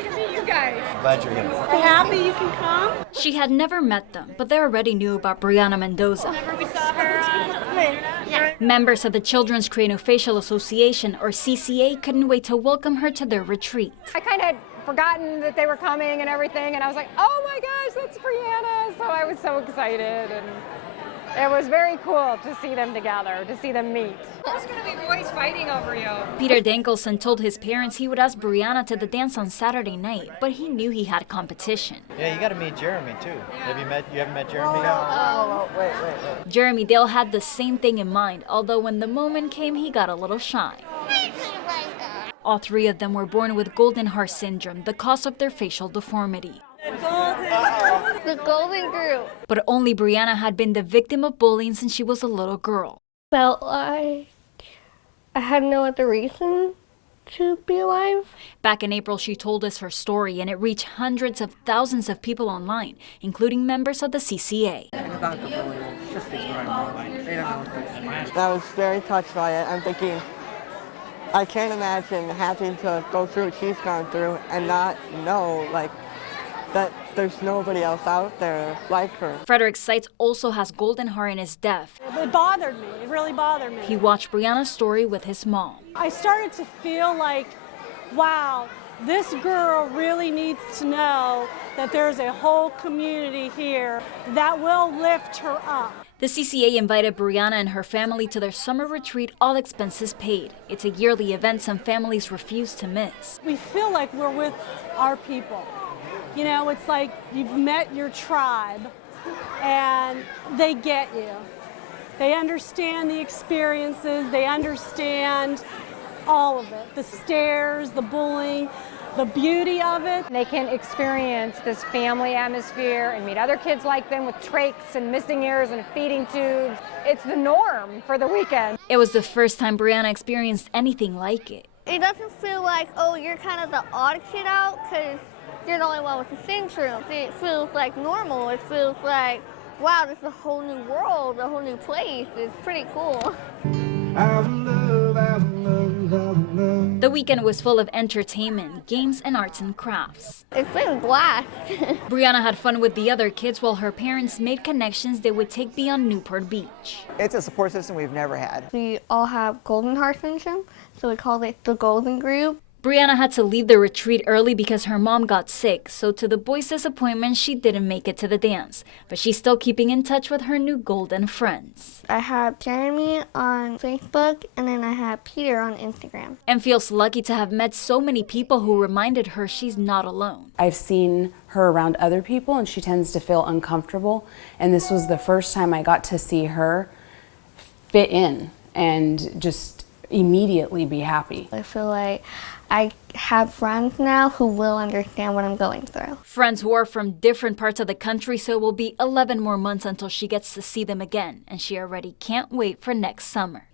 happy to meet you guys. Glad you're here. I'm happy you can come. She had never met them, but they already knew about Breanna Mendoza. Remember we saw her on Members of the Children's Craniofacial Association, or CCA, couldn't wait to welcome her to their retreat. I kind of had forgotten that they were coming and everything, and I was like, oh my gosh, that's Breanna. So I was so excited, and it was very cool to see them together, to see them meet. There's going to be boys fighting over you. Dede Dankelson told his parents he would ask Breanna to the dance on Saturday night, but he knew he had competition. Yeah, you got to meet Jeremy too. You haven't met Jeremy yet? Wait. Jeremy Dale had the same thing in mind, although when the moment came, he got a little shy. All three of them were born with golden heart syndrome, the cause of their facial deformity. The golden group. But only Breanna had been the victim of bullying since she was a little girl. Felt like I had no other reason to be alive. Back in April, she told us her story, and it reached hundreds of thousands of people online, including members of the CCA. I was very touched by it. I'm thinking, I can't imagine having to go through what she's gone through and not know, that there's nobody else out there like her. Frederick Seitz also has golden hair and is deaf. It bothered me. It really bothered me. He watched Breanna's story with his mom. I started to feel like, wow, this girl really needs to know that there's a whole community here that will lift her up. The CCA invited Breanna and her family to their summer retreat, all expenses paid. It's a yearly event some families refuse to miss. We feel like we're with our people. You know, it's like you've met your tribe and they get you. They understand the experiences, they understand all of it, the stares, the bullying, the beauty of it. They can experience this family atmosphere and meet other kids like them with trachs and missing ears and feeding tubes. It's the norm for the weekend. It was the first time Breanna experienced anything like it. It doesn't feel like, oh, you're kind of the odd kid out because you're the only one with the syndrome. It feels like normal. It feels like, wow, this is a whole new world, a whole new place. It's pretty cool. The weekend was full of entertainment, games, and arts and crafts. It's been a blast. Breanna had fun with the other kids while her parents made connections they would take beyond Newport Beach. It's a support system we've never had. We all have golden heart syndrome, so we call it the golden group. Breanna had to leave the retreat early because her mom got sick, so to the boys' disappointment, she didn't make it to the dance. But she's still keeping in touch with her new golden friends. I have Jeremy on Facebook, and then I have Peter on Instagram. And feels lucky to have met so many people who reminded her she's not alone. I've seen her around other people, and she tends to feel uncomfortable. And this was the first time I got to see her fit in and just immediately be happy. I feel like I have friends now who will understand what I'm going through. Friends who are from different parts of the country, so it will be 11 more months until she gets to see them again, and she already can't wait for next summer.